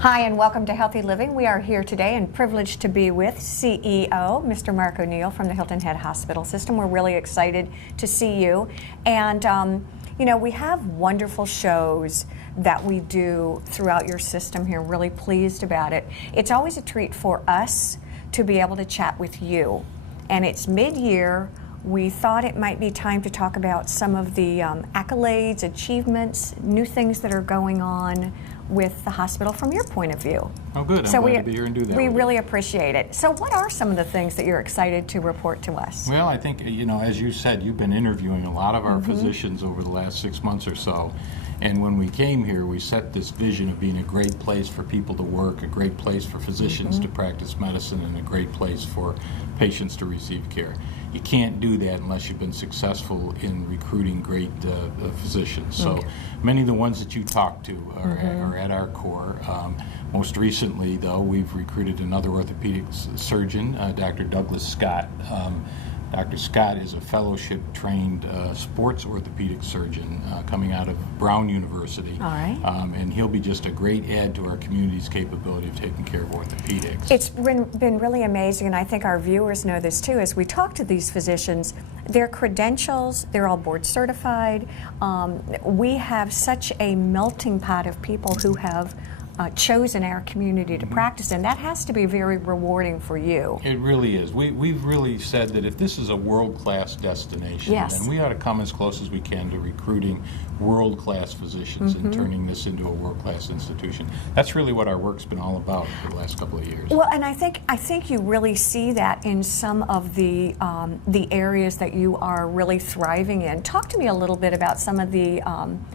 Hi, and welcome to Healthy Living. We are here today and privileged to be with CEO Mr. Mark O'Neill from the Hilton Head Hospital System. We're really excited to see you. And, you know, we have wonderful shows that we do throughout your system here. Really pleased about it. It's always a treat for us to be able to chat with you. And it's mid-year. We thought it might be time to talk about some of the accolades, achievements, new things that are going on with the hospital from your point of view. Oh, good. I'm glad to be here and do that. We really appreciate it. So what are some of the things that you're excited to report to us? Well, I think, you know, as you said, you've been interviewing a lot of our physicians over the last 6 months or so. And when we came here, we set this vision of being a great place for people to work, a great place for physicians to practice medicine, and a great place for patients to receive care. You can't do that unless you've been successful in recruiting great physicians. So many of the ones that you talk to are at our core. Most recently, though, we've recruited another orthopedic surgeon, Dr. Douglas Scott. Dr. Scott is a fellowship-trained sports orthopedic surgeon coming out of Brown University. All right. And he'll be just a great add to our community's capability of taking care of orthopedics. It's been really amazing, and I think our viewers know this too. As we talk to these physicians, their credentials, they're all board certified. We have such a melting pot of people who have chosen our community to practice, and that has to be very rewarding for you. It really is. We've really said that if this is a world-class destination, then we ought to come as close as we can to recruiting world-class physicians and turning this into a world-class institution. That's really what our work's been all about for the last couple of years. Well, and I think you really see that in some of the areas that you are really thriving in. Talk to me a little bit about some of the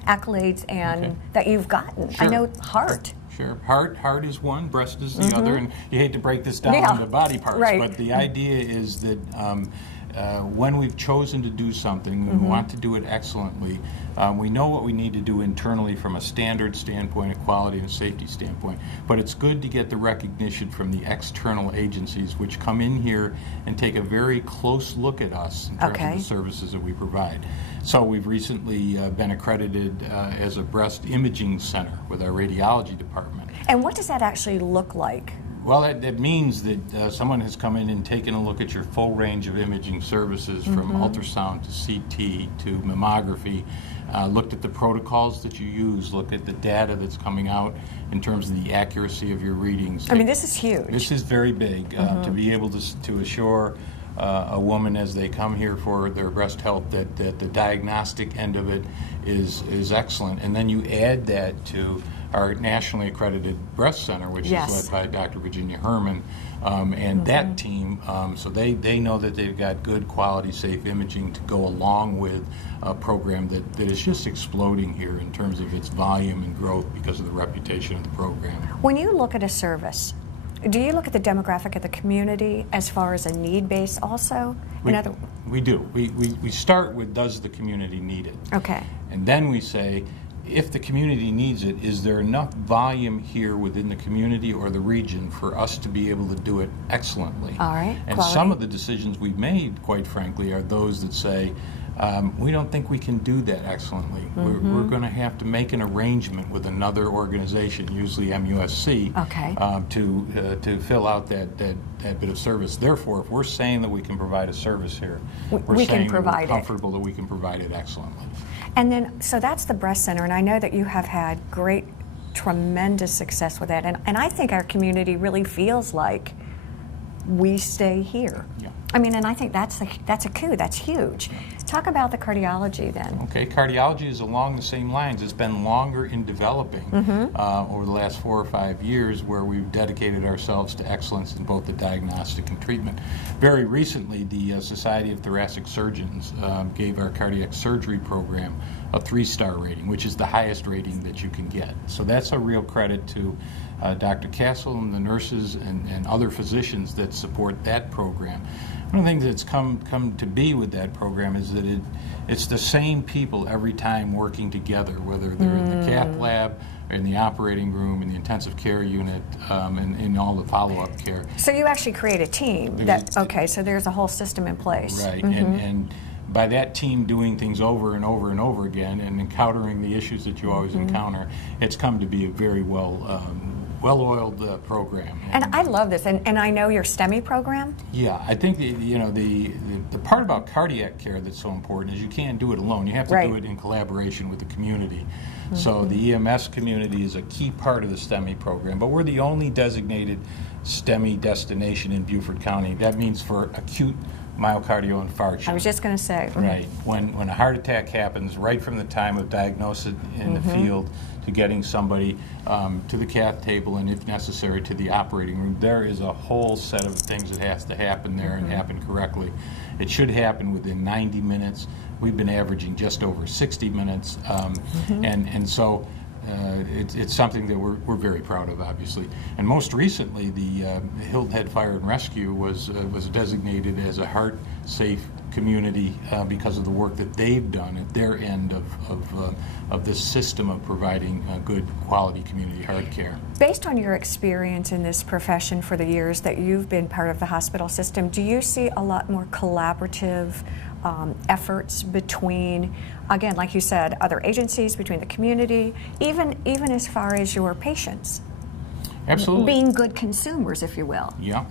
accolades and that you've gotten. Sure. I know heart. Sure. Heart is one, breast is the other, and you hate to break this down into body parts, but the idea is that when we've chosen to do something, we want to do it excellently. We know what we need to do internally from a standard standpoint, a quality and safety standpoint, but it's good to get the recognition from the external agencies which come in here and take a very close look at us in terms of the services that we provide. So we've recently been accredited as a breast imaging center with our radiology department. And what does that actually look like? Well, that means that someone has come in and taken a look at your full range of imaging services, from ultrasound to CT to mammography, looked at the protocols that you use, looked at the data that's coming out in terms of the accuracy of your readings. I mean, this is huge. This is very big. To be able to assure a woman as they come here for their breast health that the diagnostic end of it is excellent. And then you add that to our nationally accredited breast center, which is led by Dr. Virginia Herman, and that team, so they know that they've got good quality, safe imaging to go along with a program that is just exploding here in terms of its volume and growth because of the reputation of the program. When you look at a service, do you look at the demographic of the community as far as a need base also? We do. We start with, does the community need it? Okay. And then we say, if the community needs it, is there enough volume here within the community or the region for us to be able to do it excellently? All right. And some of the decisions we've made, quite frankly, are those that say, we don't think we can do that excellently. We're going to have to make an arrangement with another organization, usually MUSC, to fill out that bit of service. Therefore, if we're saying that we can provide a service here, we're saying that we're comfortable that we can provide it excellently. And then, so that's the breast center, and I know that you have had tremendous success with that, and I think our community really feels like we stay here. Yeah. I mean, and I think that's a coup. That's huge. Talk about the cardiology then. Okay, cardiology is along the same lines. It's been longer in developing over the last 4 or 5 years, where we've dedicated ourselves to excellence in both the diagnostic and treatment. Very recently, the Society of Thoracic Surgeons gave our cardiac surgery program a 3-star rating, which is the highest rating that you can get. So that's a real credit to Dr. Castle and the nurses and other physicians that support that program. One of the things that's come to be with that program is that it's the same people every time working together, whether they're in the cath lab, or in the operating room, in the intensive care unit, and in all the follow-up care. So you actually create a team. So there's a whole system in place. Right, and by that team doing things over and over and over again and encountering the issues that you always encounter, it's come to be a very well well-oiled program. And I love this, and I know your STEMI program. Yeah, I think the part about cardiac care that's so important is you can't do it alone. You have to do it in collaboration with the community. So the EMS community is a key part of the STEMI program, but we're the only designated STEMI destination in Beaufort County. That means for acute myocardial infarction. I was just going to say. Right. When a heart attack happens, right from the time of diagnosis in the field to getting somebody to the cath table, and if necessary to the operating room, there is a whole set of things that has to happen there and happen correctly. It should happen within 90 minutes. We've been averaging just over 60 minutes, and so it's something that we're very proud of, obviously. And most recently, the Hilton Head Fire and Rescue was designated as a heart-safe community because of the work that they've done at their end of this system of providing good quality community heart care. Based on your experience in this profession for the years that you've been part of the hospital system, do you see a lot more collaborative efforts between, again, like you said, other agencies, between the community, even as far as your patients? Absolutely. Being good consumers, if you will. Yeah,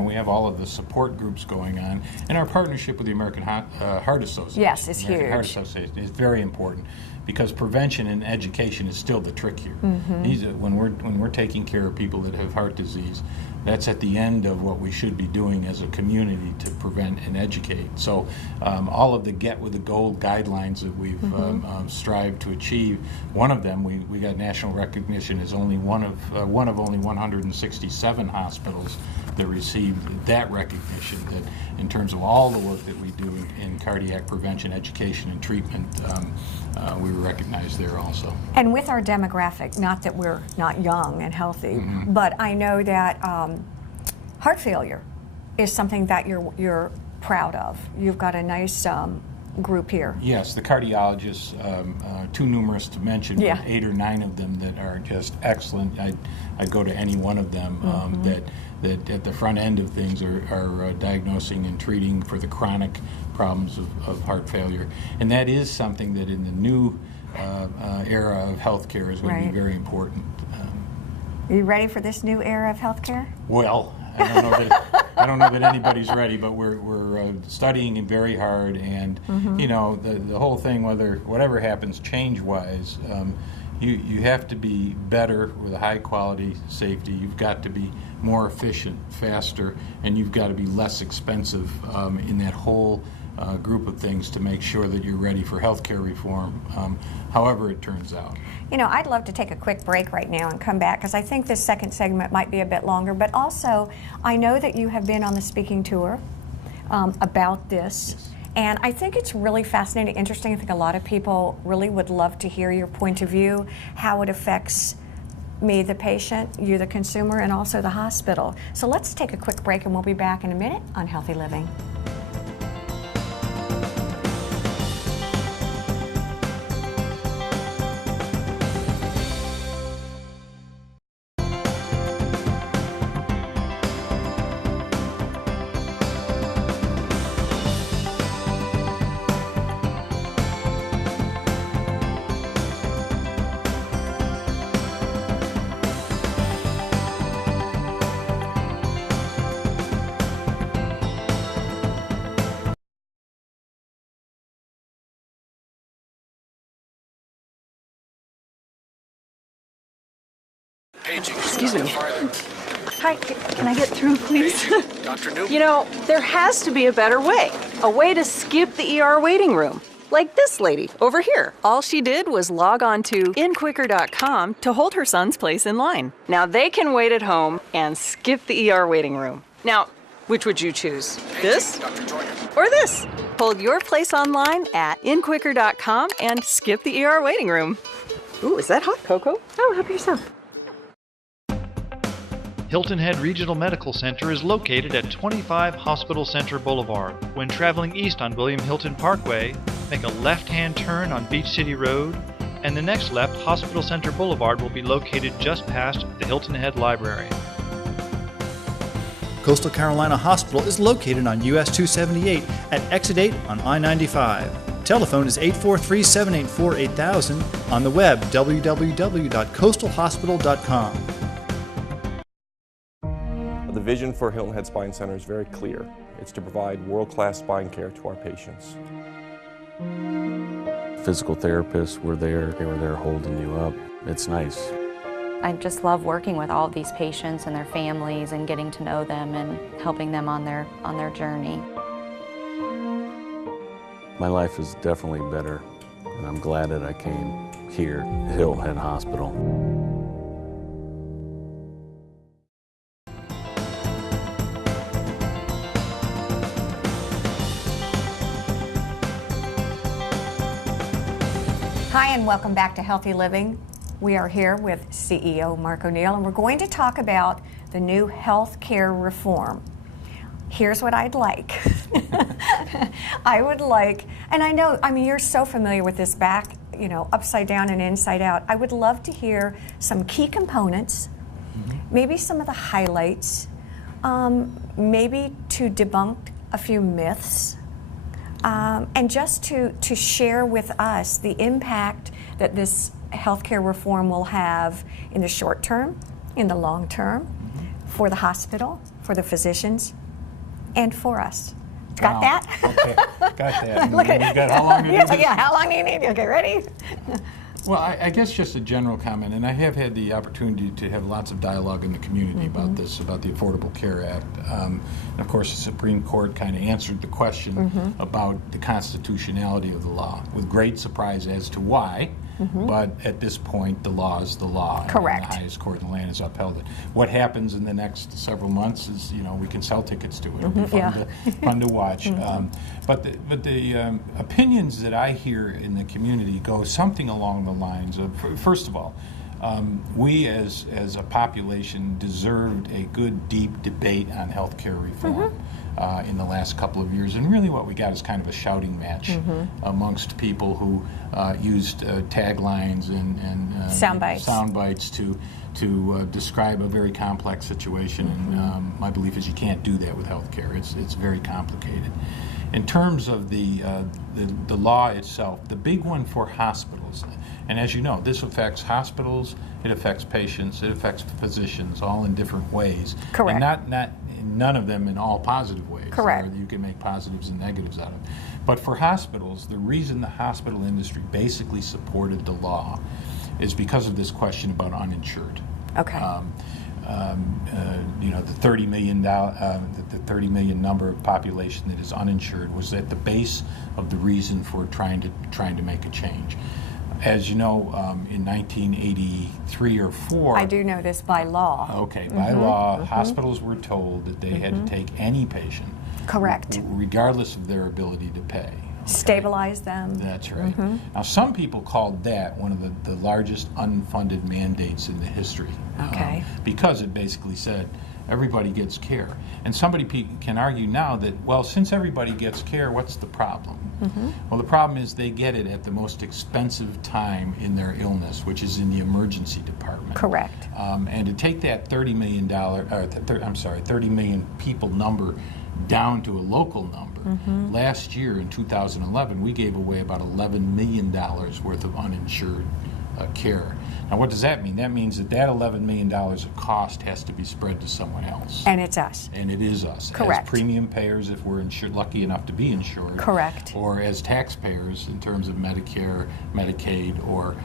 we have all of the support groups going on, and our partnership with the American Heart Association. Yes, it's huge. Heart Association is very important because prevention and education is still the trick here. When we're taking care of people that have heart disease, that's at the end of what we should be doing as a community to prevent and educate. So all of the Get with the Gold guidelines that we've strived to achieve, one of them, we got national recognition as only one of only 167 hospitals that received that recognition, that in terms of all the work that we do in cardiac prevention, education, and treatment, we were recognized there also. And with our demographic, not that we're not young and healthy, but I know that heart failure is something that you're proud of. You've got a nice group here. Yes, the cardiologists, too numerous to mention, but 8 or 9 of them that are just excellent. I'd go to any one of them that at the front end of things are diagnosing and treating for the chronic problems of heart failure. And that is something that in the new era of healthcare is going to be very important. Are you ready for this new era of healthcare? Well, I don't know that anybody's ready, but we're studying it very hard, and the whole thing, whatever happens change-wise, you have to be better with a high quality safety. You've got to be more efficient, faster, and you've got to be less expensive in that whole group of things to make sure that you're ready for healthcare reform, however it turns out. I'd love to take a quick break right now and come back, because I think this second segment might be a bit longer, but also I know that you have been on the speaking tour about this. Yes. And I think it's really fascinating, interesting. I think a lot of people really would love to hear your point of view, how it affects me, the patient, you, the consumer, and also the hospital. So let's take a quick break, and we'll be back in a minute on Healthy Living. Excuse me. Hi, can I get through, please? Dr. Newman. You know, there has to be a better way. A way to skip the ER waiting room. Like this lady over here. All she did was log on to inquicker.com to hold her son's place in line. Now they can wait at home and skip the ER waiting room. Now, which would you choose? This or this? Hold your place online at inquicker.com and skip the ER waiting room. Ooh, is that hot cocoa? Oh, help yourself. Hilton Head Regional Medical Center is located at 25 Hospital Center Boulevard. When traveling east on William Hilton Parkway, make a left-hand turn on Beach City Road, and the next left, Hospital Center Boulevard will be located just past the Hilton Head Library. Coastal Carolina Hospital is located on US 278 at Exit 8 on I-95. Telephone is 843-784-8000. On the web, www.coastalhospital.com. vision for Hilton Head Spine Center is very clear. It's to provide world-class spine care to our patients. Physical therapists were there. They were there holding you up. It's nice. I just love working with all of these patients and their families and getting to know them and helping them on their journey. My life is definitely better, and I'm glad that I came here to Hilton Head Hospital. Hi, and welcome back to Healthy Living. We are here with CEO Mark O'Neill, and we're going to talk about the new health care reform. Here's what I'd like. I would like, and I mean, you're so familiar with this upside down and inside out. I would love to hear some key components, maybe some of the highlights, maybe to debunk a few myths, and just to share with us the impact that this healthcare reform will have in the short term, in the long term, for the hospital, for the physicians, and for us. Got that? Okay, got that. Look at We've got how long to do this? Yeah, how long do you need? Okay, ready? Well, I guess just a general comment, and I have had the opportunity to have lots of dialogue in the community about this, about the Affordable Care Act. And of course, the Supreme Court kind of answered the question about the constitutionality of the law, with great surprise as to why. But at this point, the law is the law. Correct. And the highest court in the land has upheld it. What happens in the next several months is, we can sell tickets to it. It'll be fun to watch. But the opinions that I hear in the community go something along the lines of, first of all, we as a population deserved a good, deep debate on health care reform. In the last couple of years, and really what we got is kind of a shouting match amongst people who used taglines and sound bites to describe a very complex situation. And my belief is you can't do that with healthcare. It's very complicated. In terms of the law itself, the big one for hospitals, and as you know, this affects hospitals, it affects patients, it affects physicians, all in different ways. Correct. And none of them in all positive ways. Correct. You can make positives and negatives out of it. But for hospitals, the reason the hospital industry basically supported the law is because of this question about uninsured. Okay. The 30 million number of population that is uninsured was at the base of the reason for trying to make a change. As you know, in 1983 or 4... I do know this by law. Okay, by law, hospitals were told that they had to take any patient. Correct. Regardless of their ability to pay. Okay? Stabilize them. That's right. Now, some people called that one of the largest unfunded mandates in the history. Okay. Because it basically said everybody gets care. And somebody can argue now that, well, since everybody gets care, what's the problem? Well, the problem is they get it at the most expensive time in their illness, which is in the emergency department. Correct. And to take that $30 million people number down to a local number, last year in 2011, we gave away about $11 million worth of uninsured care. Now, what does that mean? That means that $11 million of cost has to be spread to someone else. And it's us. And it is us. Correct. As premium payers, if we're lucky enough to be insured. Correct. Or as taxpayers in terms of Medicare, Medicaid, or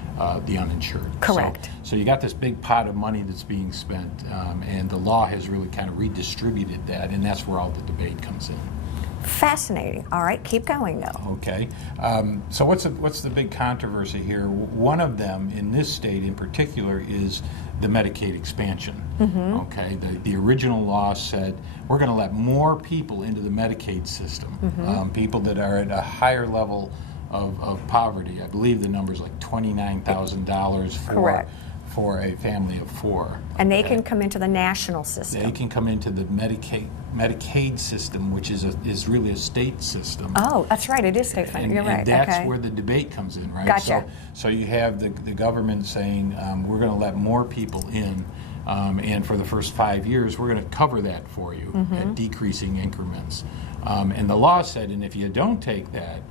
the uninsured. Correct. So you got this big pot of money that's being spent, and the law has really kind of redistributed that, and that's where all the debate comes in. Fascinating. All right, keep going though. Okay. So what's the big controversy here? One of them in this state in particular is the Medicaid expansion. Okay. The original law said we're going to let more people into the Medicaid system, people that are at a higher level of poverty. I believe the number is like $29,000 for a family of 4. And they can come into the national system. They can come into the Medicaid system, which is really a state system. Oh, that's right. It is state funded. You're right. And that's where the debate comes in, right? Gotcha. So you have the government saying we're going to let more people in, and for the first 5 years we're going to cover that for you at decreasing increments. And the law said, and if you don't take that,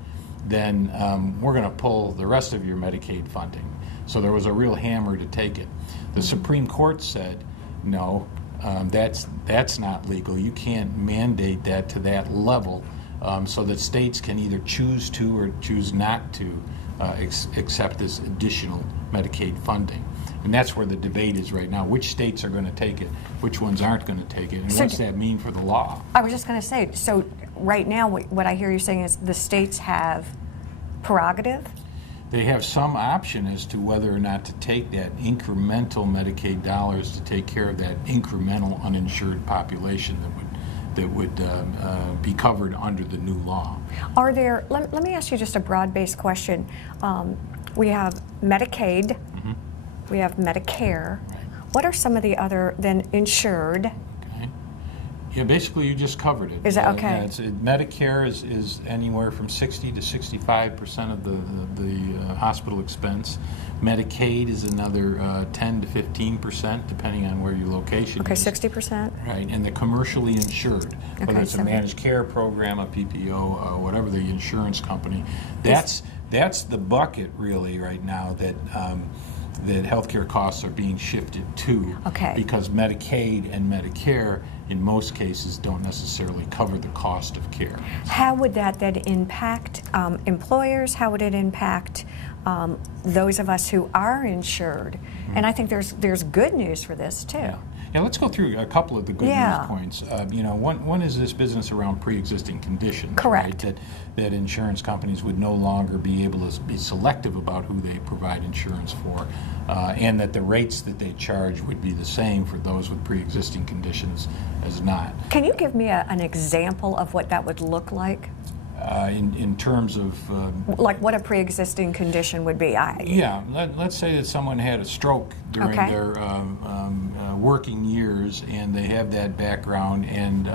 then we're going to pull the rest of your Medicaid funding. So there was a real hammer to take it. The Supreme Court said, no, that's not legal. You can't mandate that to that level, so that states can either choose to or choose not to accept this additional Medicaid funding. And that's where the debate is right now. Which states are going to take it, which ones aren't going to take it, and So what's that mean for the law? I was just going to say, so right now what I hear you saying is the states have prerogative? They have some option as to whether or not to take that incremental Medicaid dollars to take care of that incremental uninsured population that would be covered under the new law. Are there, let me ask you just a broad-based question. We have Medicaid, we have Medicare. What are some of the other then insured? Okay. Yeah, basically you just covered it. Is that okay? Yeah, Medicare is anywhere from 60 to 65% of the hospital expense. Medicaid is another 10 to 15%, depending on where your location Okay, is. 60%? Right, and the commercially insured, whether Okay, it's a 70. managed care program, a PPO, whatever the insurance company, that's the bucket really right now that healthcare costs are being shifted to. Okay. Because Medicaid and Medicare, in most cases, don't necessarily cover the cost of care. How would that then impact employers? How would it impact those of us who are insured? And I think there's good news for this too. Yeah, let's go through a couple of the good Yeah. news points. One is this business around pre-existing conditions. Correct. Right? That insurance companies would no longer be able to be selective about who they provide insurance for, and that the rates that they charge would be the same for those with pre-existing conditions as not. Can you give me an example of what that would look like? In terms of Like what a pre-existing condition would be? yeah, let's say that someone had a stroke during Okay. their working years, and they have that background, and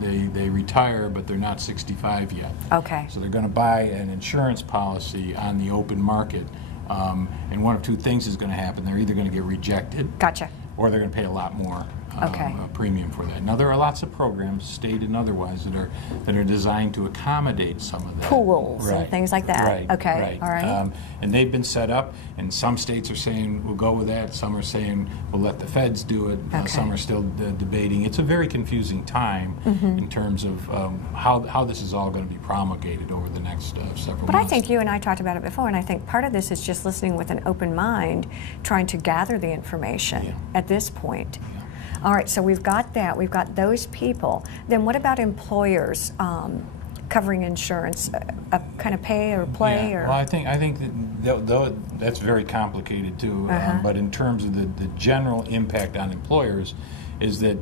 they retire, but they're not 65 yet. Okay. So they're going to buy an insurance policy on the open market, and one of two things is going to happen. They're either going to get rejected, Gotcha. or they're going to pay a lot more Okay. premium for that. Now there are lots of programs, state and otherwise, that are designed to accommodate some of that. Pools and things like that. Right. Okay, Right. all right. And they've been set up, and some states are saying we'll go with that. Some are saying we'll let the feds do it. Okay. Some are still debating. It's a very confusing time in terms of how this is all going to be promulgated over the next several But I months. think you and I talked about it before, and I think part of this is just listening with an open mind, trying to gather the information Yeah. at this point. All right, so we've got that. We've got those people. Then what about employers covering insurance? A kind of pay or play? Yeah. Or Well, I think that that's very complicated too. But in terms of the general impact on employers, is that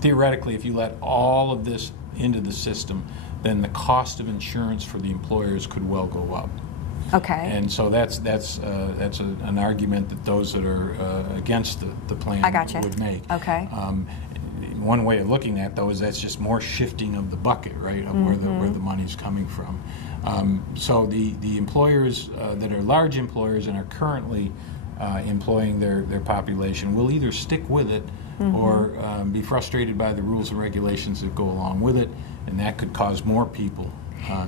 theoretically, if you let all of this into the system, then the cost of insurance for the employers could well go up. Okay. And so that's an argument that those that are against the plan I gotcha. would make. Okay. One way of looking at it, though, is that's just more shifting of the bucket, right, of where the money's coming from. So the employers that are large employers and are currently employing their population will either stick with it or be frustrated by the rules and regulations that go along with it, and that could cause more people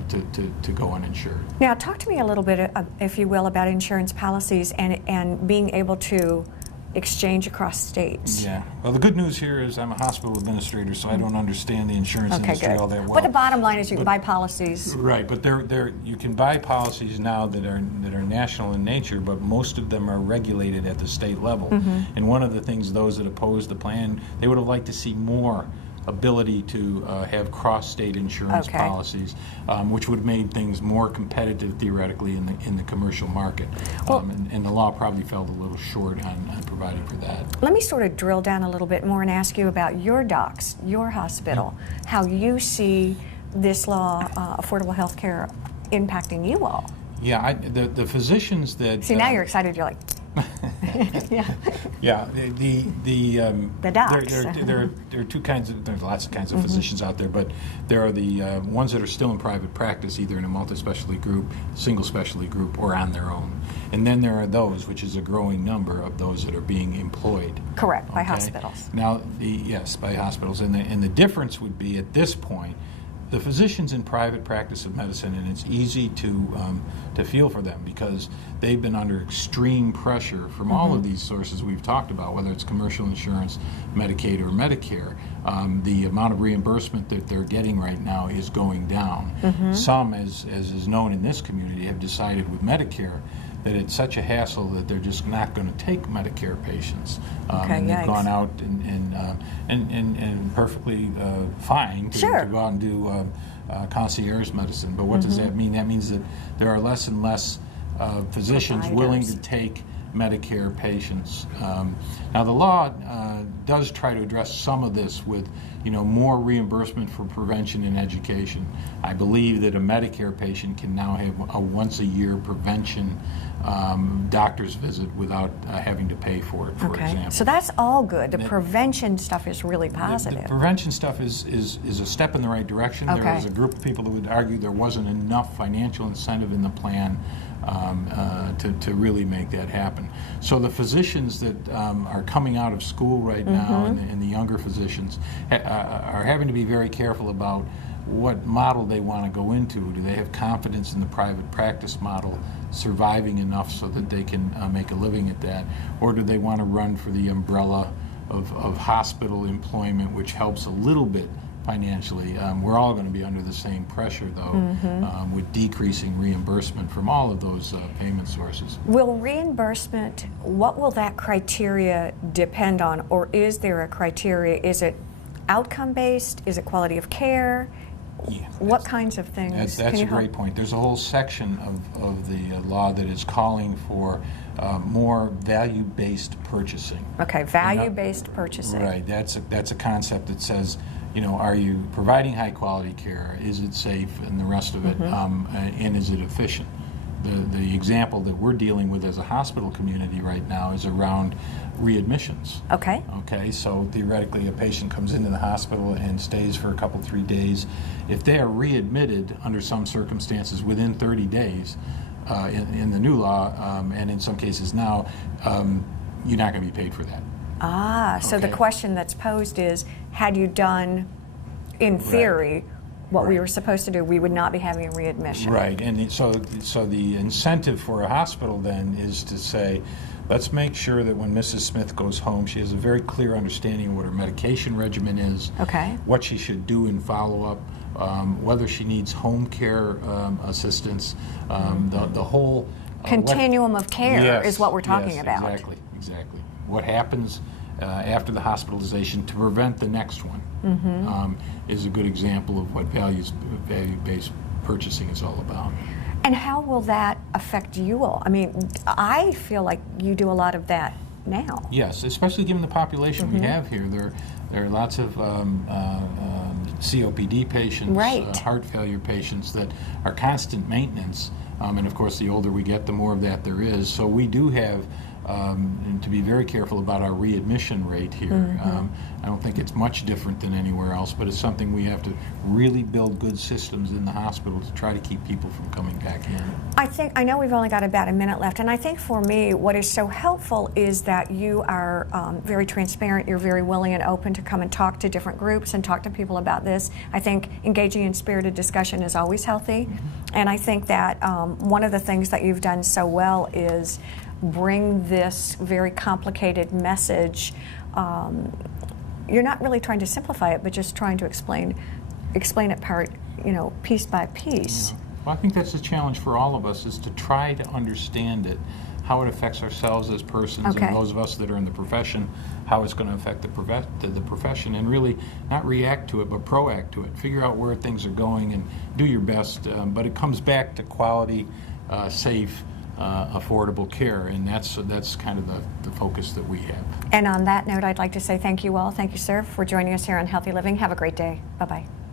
to go uninsured. Now, talk to me a little bit, if you will, about insurance policies and being able to exchange across states. Yeah. Well, the good news here is I'm a hospital administrator, so I don't understand the insurance Okay, industry good. all that well. But the bottom line is you can buy policies. Right, but you can buy policies now that are national in nature, but most of them are regulated at the state level. And one of the things those that oppose the plan, they would have liked to see more ability to have cross-state insurance Okay. policies, which would have made things more competitive theoretically in the commercial market. Well- And the law probably fell a little short on providing for that. Let me sort of drill down a little bit more and ask you about your docs, your hospital, how you see this law, affordable health care, impacting you all. Yeah, the physicians that... See, now you're excited. You're like, yeah. Yeah, The docs. There are two kinds of, there's lots of kinds of physicians out there, but there are the ones that are still in private practice, either in a multi-specialty group, single specialty group, or on their own. And then there are those, which is a growing number of those that are being employed. Correct, by Okay? hospitals. Now, yes, by hospitals. And the difference would be at this point the physicians in private practice of medicine, and it's easy to feel for them because they've been under extreme pressure from all of these sources we've talked about, whether it's commercial insurance, Medicaid, or Medicare. The amount of reimbursement that they're getting right now is going down. Some, as is known in this community, have decided with Medicare that it's such a hassle that they're just not going to take Medicare patients. And they've gone out and perfectly fine to go out and do concierge medicine. But what does that mean? That means that there are less and less physicians willing to take Medicare patients. Now the law does try to address some of this with more reimbursement for prevention and education. I believe that a Medicare patient can now have a once-a-year prevention doctor's visit without having to pay for it, for example. So that's all good. The prevention stuff is really positive. The prevention stuff is a step in the right direction. There was a group of people that would argue there wasn't enough financial incentive in the plan to really make that happen. So the physicians that are coming out of school right now, and the younger physicians, are having to be very careful about what model they want to go into. Do they have confidence in the private practice model surviving enough so that they can make a living at that? Or do they want to run for the umbrella of hospital employment, which helps a little bit financially? We're all going to be under the same pressure, though, with decreasing reimbursement from all of those payment sources. Will reimbursement, what will that criteria depend on, or is there a criteria? Is it outcome-based? Is it quality of care? Yeah, what kinds of things? That's a great point. There's a whole section of the law that is calling for more value-based purchasing. Okay, value-based purchasing. Right. That's a concept that says, are you providing high-quality care? Is it safe? And the rest of it, and is it efficient? The example that we're dealing with as a hospital community right now is around readmissions. Okay. Okay, so theoretically a patient comes into the hospital and stays for a couple, 3 days. If they are readmitted under some circumstances within 30 days, in the new law, and in some cases now, you're not going to be paid for that. Ah, so the question that's posed is, had you done, in theory, what we were supposed to do, we would not be having a readmission. Right, and so the incentive for a hospital then is to say, let's make sure that when Mrs. Smith goes home, she has a very clear understanding of what her medication regimen is, what she should do in follow-up, whether she needs home care assistance, the whole continuum of care is what we're talking about. Exactly. What happens after the hospitalization to prevent the next one is a good example of what value-based purchasing is all about. And how will that affect you all? I mean, I feel like you do a lot of that now. Yes, especially given the population we have here. There are lots of COPD patients, heart failure patients that are constant maintenance. And of course, the older we get, the more of that there is. So we do have to be very careful about our readmission rate here. I don't think it's much different than anywhere else, but it's something we have to really build good systems in the hospital to try to keep people from coming back in. I know we've only got about a minute left, and I think for me what is so helpful is that you are very transparent, you're very willing and open to come and talk to different groups and talk to people about this. I think engaging in spirited discussion is always healthy, and I think that one of the things that you've done so well is bring this very complicated message. You're not really trying to simplify it, but just trying to explain it piece by piece. Well, I think that's the challenge for all of us, is to try to understand it, how it affects ourselves as persons, and those of us that are in the profession, how it's going to affect the profession, and really not react to it, but proact to it. Figure out where things are going and do your best, but it comes back to quality, safe, affordable care, and that's kind of the focus that we have. And on that note, I'd like to say thank you all. Thank you, sir, for joining us here on Healthy Living. Have a great day. Bye-bye.